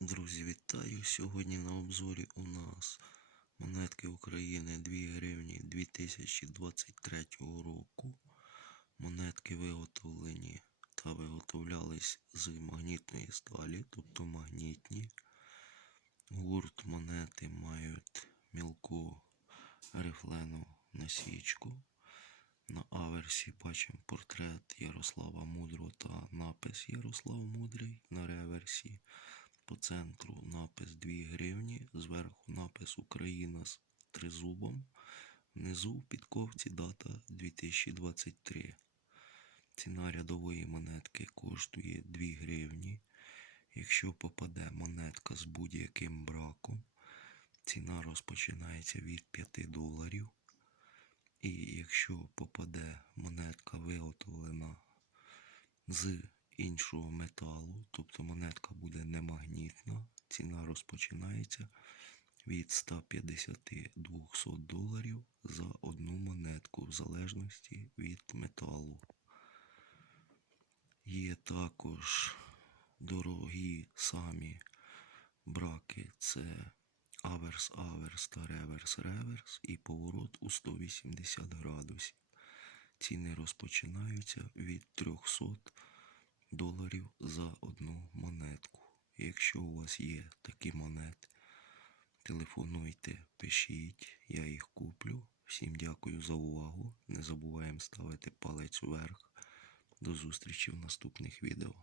Друзі, вітаю! Сьогодні на обзорі у нас монетки України 2 гривні 2023 року. Монетки виготовлені та виготовлялись з магнітної сталі, тобто магнітні. Гурт монети мають мілку рифлену насічку. На аверсі бачимо портрет Ярослава Мудрого та напис Ярослав Мудрий на реверсі. По центру напис 2 гривні, зверху напис Україна з тризубом. Внизу в підковці дата 2023. Ціна рядової монетки коштує 2 гривні. Якщо попаде монетка з будь-яким браком, ціна розпочинається від 5 доларів. І якщо попаде монетка виготовлена з іншого металу, тобто монетка буде немагнітна, ціна розпочинається від 150-200 доларів за одну монетку, в залежності від металу. Є також дорогі самі браки, це аверс, аверс та реверс, реверс і поворот у 180 градусів. Ціни розпочинаються від 300 доларів за одну монетку. Якщо у вас є такі монети, телефонуйте, пишіть, я їх куплю. Всім дякую за увагу. Не забуваємо ставити палець вверх. До зустрічі в наступних відео.